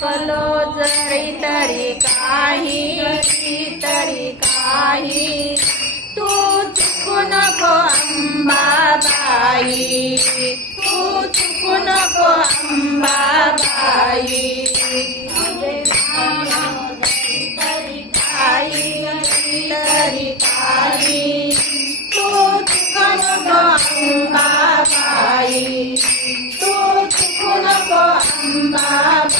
शिकलो जरी तरी काही तरी काही. तू चुकू नको अंबाबाई तू चुकू नको अंबाबाई. Bye.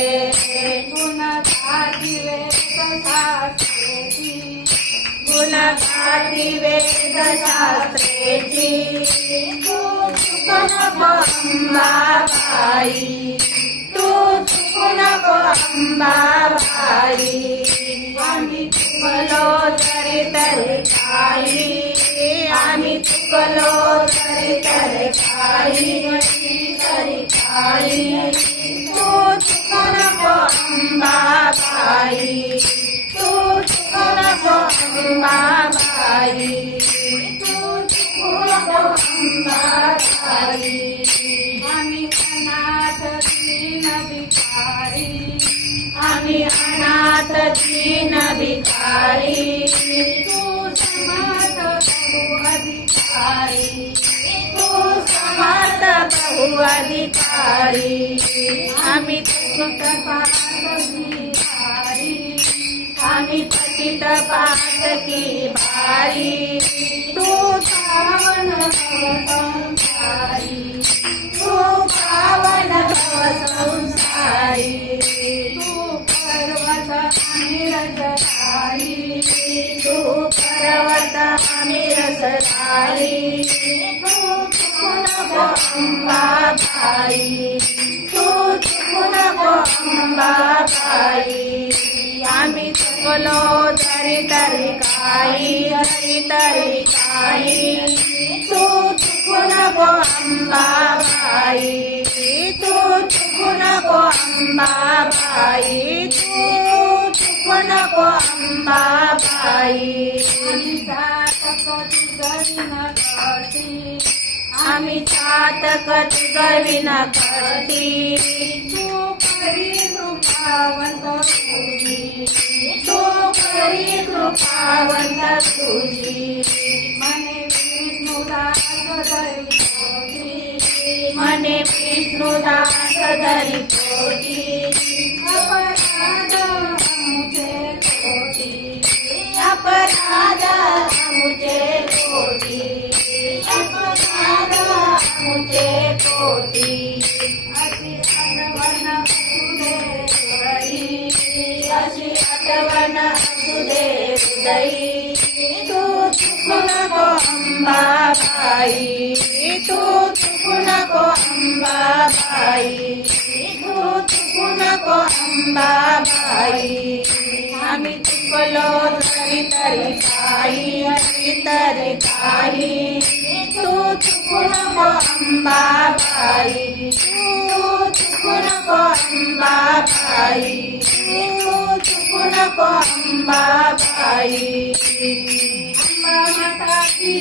अंबाबाई. तू चुकू नको अंबाबाई. आम्ही चुकलो तरी तरी काही. आम्ही चुकलो तरी तरी काही. तरी काही. आम्ही अनाथ दीन भिकारी. तू समर्थ बहु अधिकारी. तू समर्थ बहु अधिकारी. आम्ही तुझ भिकारी आम्ही पतित पातकी भारी. तू सावन संसारी. अमिरसधारी तू नको अंबाबाई तू नको अंबाबाई आम्ही चुकलो तरी तरी काही तरी तरी काही तू चुकू नको अंबाबाई तू चुकू नको अंबाबाई तू चुकू नको अंबाबाई आम्ही जातक तुझं करती आम्ही चातक तुझं विना करती तू करी कृपावंत तुझी. तू करी कृपावंत तुझी. मने विष्णुदास पोटी मने विष्णुदास पोटी हृदयी तू चुकू नको अंबाबाई तू चुकू नको अंबाबाई तू चुकू नको अंबाबाई आम्ही चुकलो तरी तरी काही तरी काही तू चुकू नको अंबाबाई तू चुकू नको अंबाबाई तू चुकू नको अंबाबाई अंबा माता की